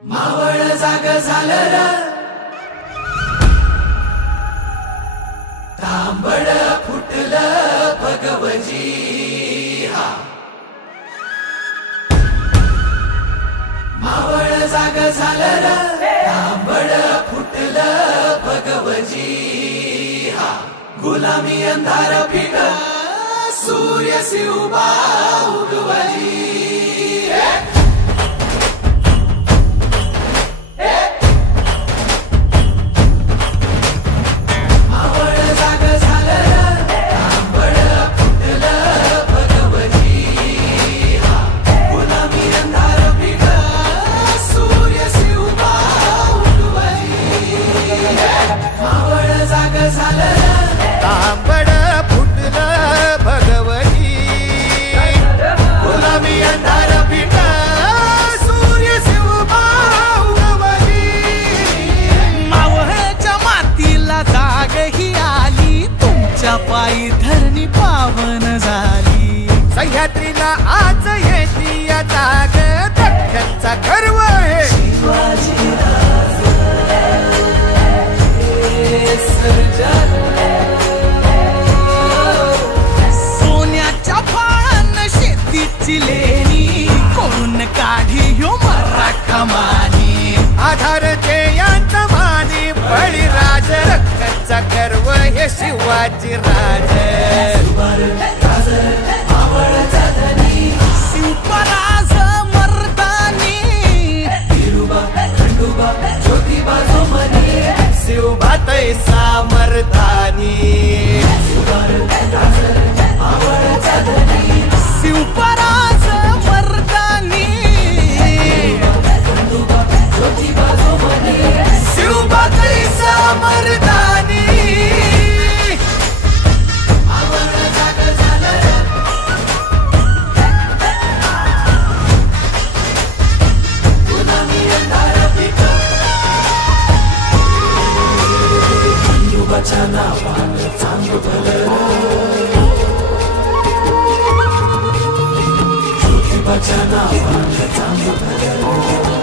मावळ जाग झालं र तांबड फुटलं भगवजी हा मावळ जाग झालं र तांबड फुटलं भगवजी हा गुलामी अंधार फिट सूर्य शिवबा उगवली तांबड फुटलं भगवती गुलामी अंधार फिट सूर्य शिवबा उगवली मावळच्या मातीला जाग ही आली तुमच्या पायी धरणी पावन झाली सह्याद्रीला आज येती या जाग दख्खनचा गर्व आहे शिवाजी सोन्याच्या फाळान शेतीची लेणी कोण काढी ह्यो मराठा मानी आधार जयांचा मानी बळीराज रक्ताचा गर्व हे शिवाजी राज शिवपराज मर्दानी ज्योतिबा जोमनी शिवबा तैसा मर्दानी शिवपराज मर्दानी ज्योतिबा जोमनी शिवबा तैसा मर्दानी मावळ जाग झालं र गुलामी अंधार फिट बंदुकाच्या नावानं चांगलं भलं ज्योतिबाच्या नावानं चांगलं भलं